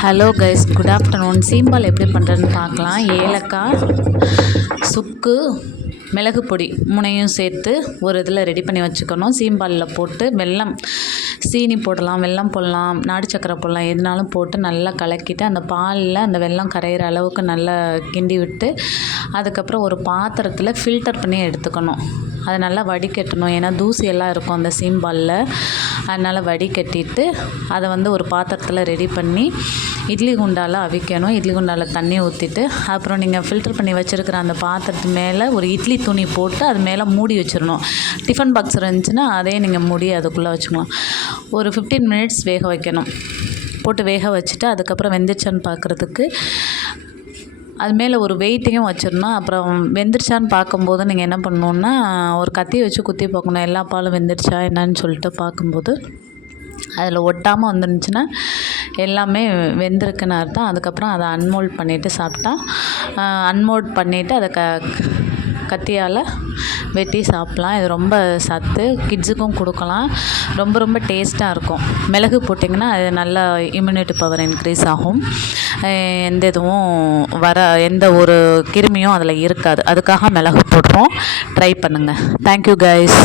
Hello guys, good afternoon. சீம்பால் எப்படி பண்ணுறதுன்னு பார்க்கலாம். ஏலக்காய், சுக்கு, மிளகு பொடி மூணையும் சேர்த்து ஒரு இதில் ரெடி பண்ணி வச்சுக்கணும். சீம்பாலில் போட்டு வெல்லம், சீனி போடலாம், வெல்லம் போடலாம், நாடு சக்கரை போடலாம், எதுனாலும் போட்டு நல்லா கலக்கிட்டு அந்த பாலில் அந்த வெல்லம் கரையிற அளவுக்கு நல்லா கிண்டி விட்டு அதுக்கப்புறம் ஒரு பாத்திரத்தில் ஃபில்டர் பண்ணி எடுத்துக்கணும். அதை நல்லா வடிகட்டணும். ஏன்னா தூசி எல்லாம் இருக்கும் அந்த சீம்பாலில். அதனால் வடிகட்டிட்டு அதை ஒரு பாத்திரத்தில் ரெடி பண்ணி இட்லி குண்டால் அவிக்கணும். இட்லி குண்டால் தண்ணி ஊற்றிட்டு அப்புறம் நீங்கள் ஃபில்டர் பண்ணி வச்சுருக்கிற அந்த பாத்திரத்து மேலே ஒரு இட்லி துணி போட்டு அது மேலே மூடி வச்சிடணும். டிஃபன் பாக்ஸ் இருந்துச்சுன்னா அதே நீங்கள் மூடி அதுக்குள்ளே வச்சுக்கலாம். ஒரு 15 மினிட்ஸ் வேக வைக்கணும். போட்டு வேக வச்சுட்டு அதுக்கப்புறம் வெந்துருச்சான்னு பார்க்குறதுக்கு அது மேலே ஒரு வெயிட்டையும் வச்சிடணும். அப்புறம் வெந்துருச்சான்னு பார்க்கும்போது நீங்கள் என்ன பண்ணணுன்னா ஒரு கத்தியை வச்சு குத்தி பார்க்கணும். எல்லா பாலும் வெந்துருச்சா என்னன்னு சொல்லிட்டு பார்க்கும்போது அதில் ஒட்டாமல் வந்துருந்துச்சுன்னா எல்லாமே வெந்திருக்குன்னு அர்த்தம். அதுக்கப்புறம் அதை அன்மோல்ட் பண்ணிவிட்டு சாப்பிட்டா அன்மோல்ட் பண்ணிவிட்டு அதை கத்தியால் வெட்டி சாப்பிட்லாம். இது ரொம்ப சத்து, கிட்ஸுக்கும் கொடுக்கலாம். ரொம்ப ரொம்ப டேஸ்ட்டாக இருக்கும். மிளகு போட்டிங்கன்னா அது நல்லா இம்யூனிட்டி பவர் இன்க்ரீஸ் ஆகும். எந்த ஒரு கிருமியும் அதில் இருக்காது. அதுக்காக மிளகு போடுறோம். ட்ரை பண்ணுங்கள். Thank you guys.